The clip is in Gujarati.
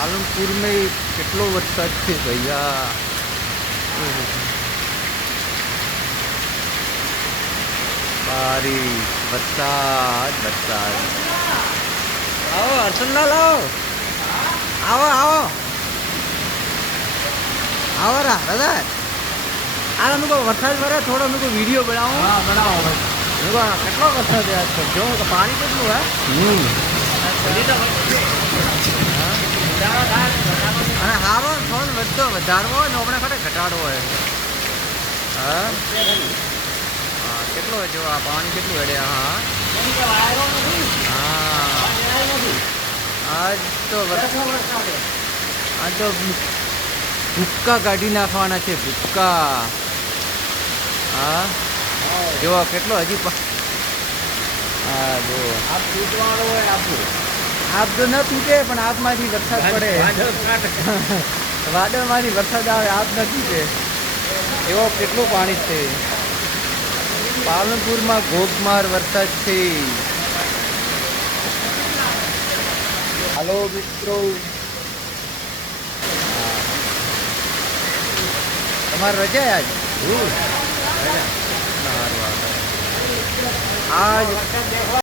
पालनपुर में કેટલો વરસાદ છે ભૈયા। बारिश वरसाद वरसाद। आओ हर्षनलाल आओ आओ आओ आओ रा दादा आ अमुक वरसाद वरे थोड़ो अमुक वीडियो बनाओ। हाँ बनाओ भाई। देखो કેટલો વરસાદ છે આજ તો જો તો પાણી કેટલું હે। અને હારો ફોન વધતો વધારવો હોય ને આપણે ખરે ઘટાડવો હોય। હા હા કેટલો જો આ પાણી કેટલું હેડે। હા હા આજ તો ભૂક્કા કાઢી નાખવાના છે ભૂક્કા। હા જો કેટલો હજી હા જો आप टूटवाड़ो है आपको। આપ તો ન તૂટે પણ આપમાંથી વરસાદ પડે। વાદળમાંથી વરસાદ આવે આપ ન તૂટે એવો કેટલું પાણી છે। પાલનપુરમાં ધોધમાર વરસાદ છે। હાલો મિત્રો તમારે રજા આજ આજ